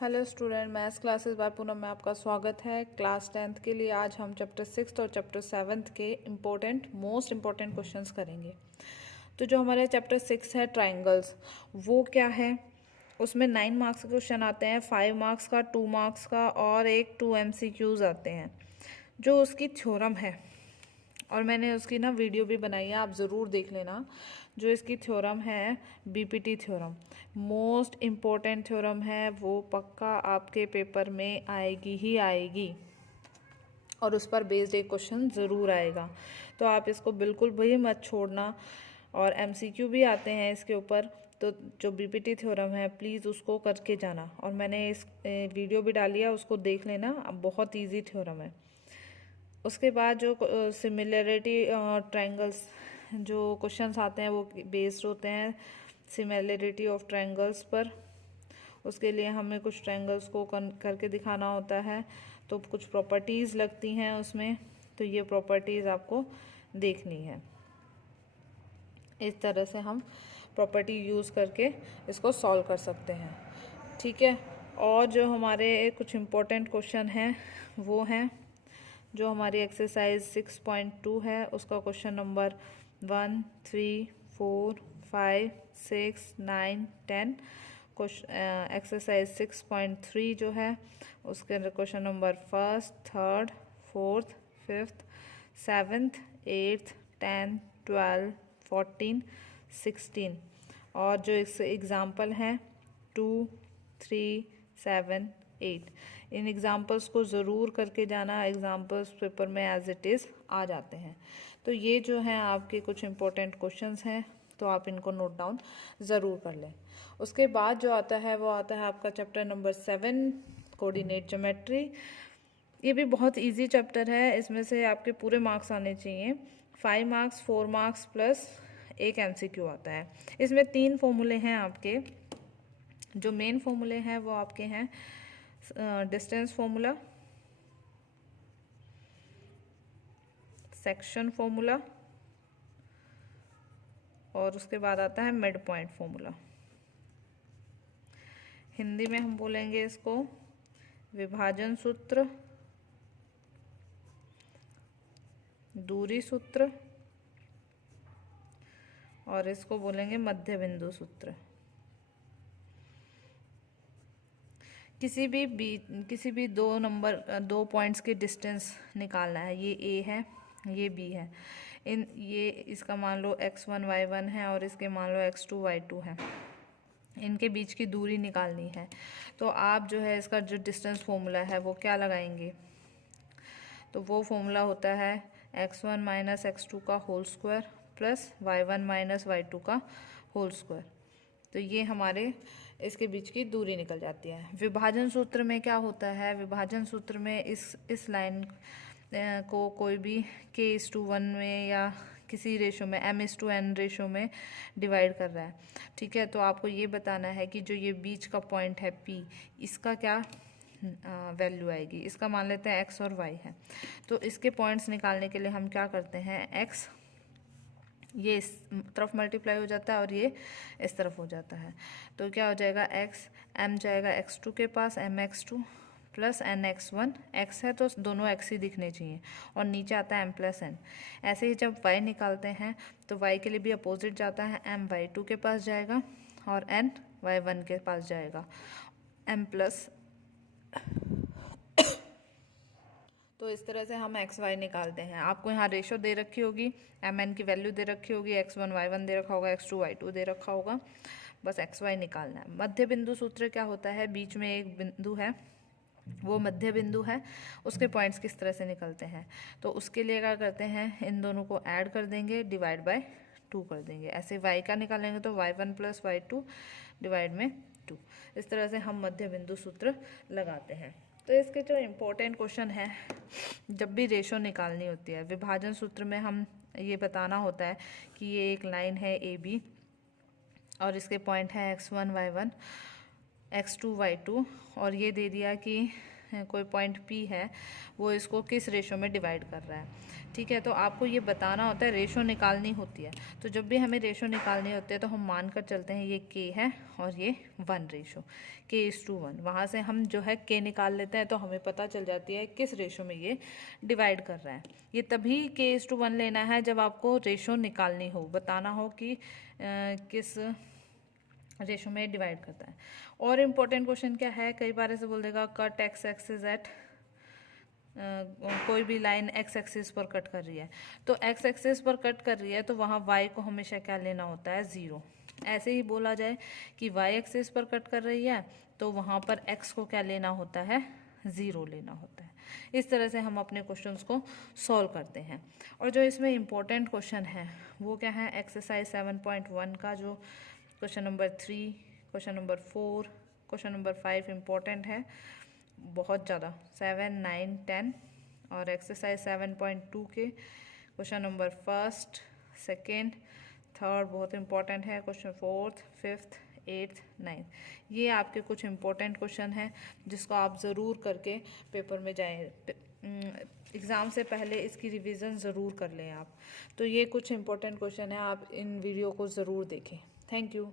Hello student, maths classes bye Poonam में आपका स्वागत है। क्लास 10th के लिए आज हम चैप्टर 6 और चैप्टर 7 के मोस्ट इम्पोर्टेंट क्वेश्चंस करेंगे। तो जो हमारे चैप्टर 6 है ट्राइंगल्स, वो क्या है, उसमें 9 मार्क्स के क्वेश्चन आते हैं, 5 मार्क्स का, 2 मार्क्स का और एक 2 MCQs आते हैं। जो उसकी थ्योरम है, और मैंने उसकी ना वीडियो भी बनाई है, आप ज़रूर देख लेना। जो इसकी थ्योरम है BPT theorem, most important theorem है, वो पक्का आपके पेपर में आएगी ही आएगी और उस पर बेस्ड एक क्वेश्चन ज़रूर आएगा। तो आप इसको बिल्कुल भी मत छोड़ना। और एमसीक्यू भी आते हैं इसके ऊपर, तो जो बीपीटी थ्योरम है प्लीज़ उसको करके जाना। और मैंने इस वीडियो भी डाली है, उसको देख लेना, बहुत ईजी थ्योरम है। उसके बाद जो सिमिलरिटी ट्रायंगल्स जो क्वेश्चंस आते हैं वो बेस्ड होते हैं सिमिलरिटी ऑफ ट्रायंगल्स पर। उसके लिए हमें कुछ ट्रायंगल्स को करके दिखाना होता है, तो कुछ प्रॉपर्टीज़ लगती हैं उसमें, तो ये प्रॉपर्टीज़ आपको देखनी है। इस तरह से हम प्रॉपर्टी यूज़ करके इसको सॉल्व कर सकते हैं, ठीक है। और जो हमारे कुछ इम्पोर्टेंट क्वेश्चन हैं वो हैं, जो हमारी एक्सरसाइज 6.2 है, उसका क्वेश्चन नंबर 1, 3, 4, 5, 6, 9, 10। एक्सरसाइज 6.3 जो है उसके अंदर क्वेश्चन नंबर 1, 3, 4, 5, 7, 8, 10, 12, 14, 16। और जो इस एग्ज़ाम्पल हैं 2, 3, 7, 8। इन एग्ज़ाम्पल्स को ज़रूर करके जाना, एग्ज़ाम्पल्स पेपर में एज इट इज़ आ जाते हैं। तो ये जो हैं आपके कुछ इम्पोर्टेंट क्वेश्चंस हैं, तो आप इनको नोट डाउन ज़रूर कर लें। उसके बाद जो आता है वो आता है आपका चैप्टर नंबर 7, कोऑर्डिनेट ज्योमेट्री। ये भी बहुत इजी चैप्टर है, इसमें से आपके पूरे मार्क्स आने चाहिए। 5 मार्क्स, 4 मार्क्स प्लस एक MCQ आता है। इसमें 3 फॉर्मूले हैं आपके। जो मेन फॉर्मूले हैं वो आपके हैं डिस्टेंस फॉर्मूला, सेक्शन फॉर्मूला, और उसके बाद आता है मिड पॉइंट फॉर्मूला। हिंदी में हम बोलेंगे इसको विभाजन सूत्र, दूरी सूत्र, और इसको बोलेंगे मध्य बिंदु सूत्र। किसी भी दो पॉइंट्स के डिस्टेंस निकालना है। ये ए है, ये बी है, ये इसका मान लो x1 y1 है और इसके मान लो x2 y2 है। इनके बीच की दूरी निकालनी है, तो आप जो है इसका जो डिस्टेंस फॉर्मूला है वो क्या लगाएंगे, तो वो फॉर्मूला होता है x1 माइनस x2 का whole square plus y1 minus y2 का होल स्क्वायर। तो ये हमारे इसके बीच की दूरी निकल जाती है। विभाजन सूत्र में क्या होता है, विभाजन सूत्र में इस लाइन को कोई भी k:1 में या किसी रेशो में m:n रेशो में डिवाइड कर रहा है, ठीक है। तो आपको ये बताना है कि जो ये बीच का पॉइंट है P, इसका क्या वैल्यू आएगी। इसका मान लेते हैं x और y है, तो इसके पॉइंट्स निकालने के लिए हम क्या करते हैं, x ये इस तरफ मल्टीप्लाई हो जाता है और ये इस तरफ हो जाता है, तो क्या हो जाएगा x m जाएगा x2 के पास, mx2 प्लस nx1। x है तो दोनों x ही दिखने चाहिए, और नीचे आता है m प्लस n। ऐसे ही जब y निकालते हैं तो y के लिए भी अपोजिट जाता है, m y2 के पास जाएगा और n y1 के पास जाएगा, m प्लस। तो इस तरह से हम एक्स वाई निकालते हैं। आपको यहाँ रेशो दे रखी होगी, एम एन की वैल्यू दे रखी होगी, x1 y1 दे रखा होगा, x2 y2 दे रखा होगा, बस एक्स वाई निकालना है। मध्य बिंदु सूत्र क्या होता है, बीच में एक बिंदु है, वो मध्य बिंदु है, उसके पॉइंट्स किस तरह से निकलते हैं, तो उसके लिए क्या करते हैं, इन दोनों को ऐड कर देंगे, डिवाइड बाय 2 कर देंगे। ऐसे y का निकालेंगे तो y1 प्लस y2 डिवाइड में 2। इस तरह से हम मध्य बिंदु सूत्र लगाते हैं। तो इसके जो इम्पोर्टेंट क्वेश्चन है, जब भी रेशो निकालनी होती है, विभाजन सूत्र में हम ये बताना होता है कि ये एक लाइन है AB और इसके पॉइंट है x1 y1 x2 y2, और ये दे दिया कि कोई पॉइंट P है वो इसको किस रेशो में डिवाइड कर रहा है। ठीक है, तो आपको ये बताना होता है, रेशो निकालनी होती है। तो जब भी हमें रेशो निकालनी होती है तो हम मान कर चलते हैं ये K है और ये 1 रेशो, K:1। वहाँ से हम जो है K निकाल लेते हैं तो हमें पता चल जाती है किस रेशो में ये डिवाइड कर रहा है। ये तभी K:1 लेना है जब आपको रेशो निकालनी हो, बताना हो कि किस रेशो में डिवाइड करता है। और इम्पोर्टेंट क्वेश्चन क्या है, कई बार ऐसे बोल देगा कट एक्स एक्सिस एट, कोई भी लाइन एक्स एक्सिस पर कट कर रही है, तो एक्स एक्सिस पर कट कर रही है तो वहाँ वाई को हमेशा क्या लेना होता है, 0। ऐसे ही बोला जाए कि वाई एक्सिस पर कट कर रही है तो वहाँ पर एक्स को क्या लेना होता है, 0 लेना होता है। इस तरह से हम अपने क्वेश्चंस को सॉल्व करते हैं। और जो इसमें इम्पोर्टेंट क्वेश्चन है वो क्या है, एक्सरसाइज 7.1 का जो question number 3, question number 4, question number 5 important है बहुत ज़्यादा, 7, 9, 10। और एक्सरसाइज 7.2 के क्वेश्चन नंबर 1, 2, 3 बहुत इम्पोर्टेंट है, क्वेश्चन 4, 5, 8, 9। ये आपके कुछ इम्पोर्टेंट क्वेश्चन हैं जिसको आप ज़रूर करके पेपर में जाएं, एग्ज़ाम से पहले इसकी रिवीजन ज़रूर कर लें आप। तो ये कुछ इम्पोर्टेंट क्वेश्चन है, आप इन वीडियो को ज़रूर देखें। Thank you.